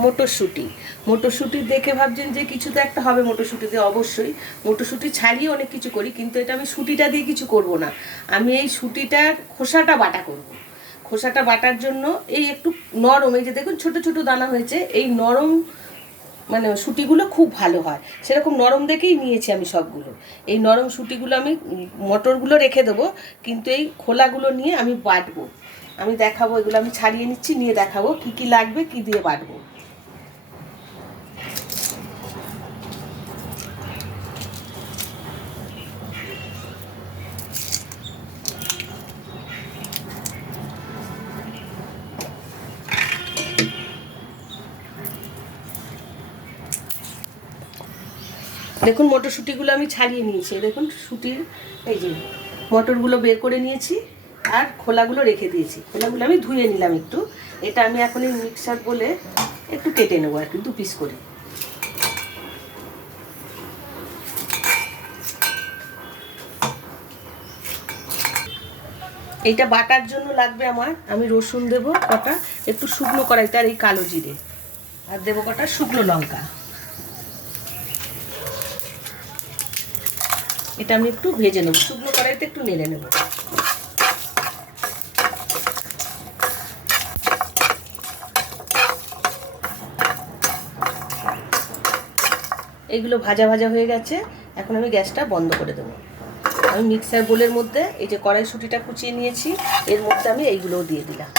মটরশুঁটি। মটরশুঁটি দেখে ভাবছেন যে কিছু তো একটা হবে মটরশুঁটিতে, অবশ্যই মটরশুঁটি ছাড়িয়ে অনেক কিছু করি, কিন্তু এটা আমি শুঁটিটা দিয়ে কিছু করব না। আমি এই শুঁটিটার খোসাটা বাটা করব। খোসাটা বাটার জন্য এই একটু নরম, এই যে দেখুন ছোট ছোট দানা হয়েছে, এই নরম মানে শুঁটিগুলো খুব ভালো হয়, সেরকম নরম দেখেই নিয়েছি আমি সবগুলো। এই নরম শুঁটিগুলো আমি মটরগুলো রেখে দেবো, কিন্তু এই খোলাগুলো নিয়ে আমি বাটবো। আমি দেখাবো, এগুলো আমি ছাড়িয়ে নিচ্ছি, নিয়ে দেখাবো কি কি লাগবে, কি দিয়ে বাটবো। দেখুন মটরশুঁটিগুলো আমি ছাড়িয়ে নিয়েছি, দেখুন শুঁটির এই যে মটরগুলো বের করে নিয়েছি, আর খোলাগুলো রেখে দিয়েছি। খোলাগুলো আমি ধুয়ে নিলাম একটু। এটা আমি এখন এই মিক্সার বলে একটু কেটে নেবো আর কি, 2 পিস করে। এইটা বাটার জন্য লাগবে আমার, আমি রসুন দেবো কটা, একটু শুকনো কড়াইতে, আর এই কালো জিরে, আর দেবো কটা শুকনো লঙ্কা। এটা আমি একটু ভেজে নেবো, শুকনো কড়াইতে একটু নেড়ে নেবো। এইগুলো ভাজা ভাজা হয়ে গেছে, এখন আমি গ্যাসটা বন্ধ করে দেবো। আমি মিক্সার বোলের মধ্যে এই যে কড়াইশুঁটিটা কুচিয়ে নিয়েছি, এর মধ্যে আমি এইগুলোও দিয়ে দিলাম।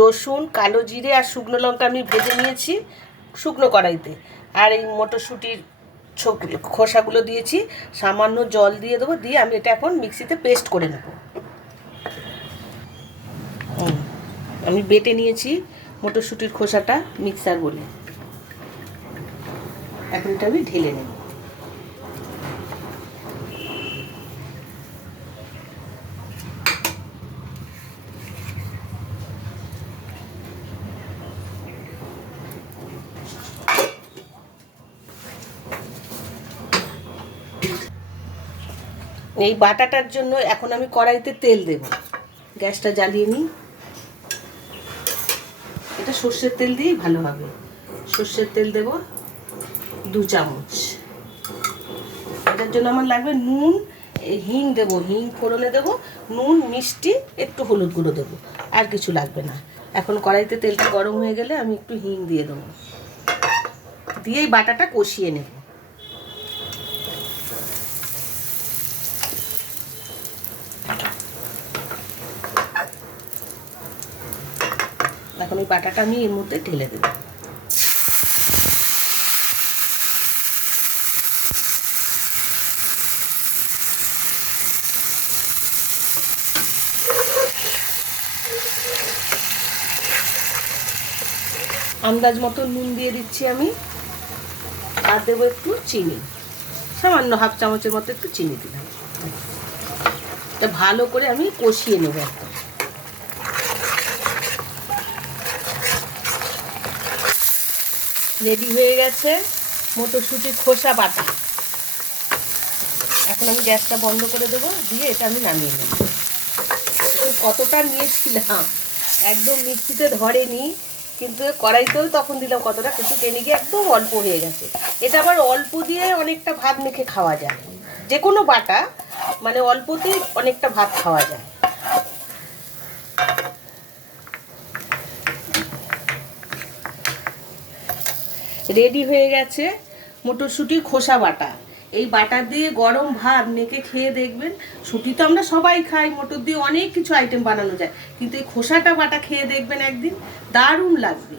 রসুন, কালো জিরে আর শুকনো লঙ্কা আমি ভেজে নিয়েছি শুকনো কড়াইতে, আর এই মটরশুঁটির খোসাগুলো দিয়েছি, সামান্য জল দিয়ে দেবো, দিয়ে আমি এটা এখন মিক্সিতে পেস্ট করে নেব। আমি বেটে নিয়েছি মটরশুঁটির খোসাটা মিক্সার বলে, এখন এটা আমি ঢেলে নেব। এই বাটাটার জন্য এখন আমি কড়াইতে তেল দেব, গ্যাসটা জ্বালিয়ে নিই। এটা সর্ষের তেল দিয়েই ভালো হবে। সর্ষের তেল দেব 2 চামচ। এটার জন্য আমার লাগবে নুন, হিং দেবো, হিং ফোড়নে দেবো, নুন, মিষ্টি, একটু হলুদ গুঁড়ো দেবো, আর কিছু লাগবে না। এখন কড়াইতে তেলটা গরম হয়ে গেলে আমি একটু হিং দিয়ে দেবো, দিয়ে এই বাটাটা কষিয়ে নেব। এখন এই বাটাটা আমি এর মধ্যে ঢেলে দেবো। আন্দাজ মতো নুন দিয়ে দিচ্ছি আমি, আর দেবো একটু চিনি, সামান্য 1/2 চামচের মতো একটু চিনি দিলাম। এটা ভালো করে আমি কষিয়ে নেব একদম। রেডি হয়ে গেছে মটরশুঁটির খোসা বাটা। এখন আমি গ্যাসটা বন্ধ করে দেবো, দিয়ে এটা আমি নামিয়ে নেব। কতটা নিয়েছিলাম, একদম মিক্সিতে ধরেনি, কিন্তু কড়াইতেও তখন দিলাম কতটা, কিন্তু টেনে গিয়ে একদম অল্প হয়ে গেছে। এটা আবার অল্প দিয়ে অনেকটা ভাত মেখে খাওয়া যায়, যে কোনো বাটা মানে অল্পতেই অনেকটা ভাত খাওয়া যায়। রেডি হয়ে গেছে মটরশুঁটির খোসা বাটা। এই বাটা দিয়ে গরম ভাত মেখে খেয়ে দেখবেন। শুঁটি তো আমরা সবাই খাই, মটর দিয়ে অনেক কিছু আইটেম বানানো যায়, কিন্তু এই খোসাটা বাটা খেয়ে দেখবেন একদিন, দারুণ লাগবে।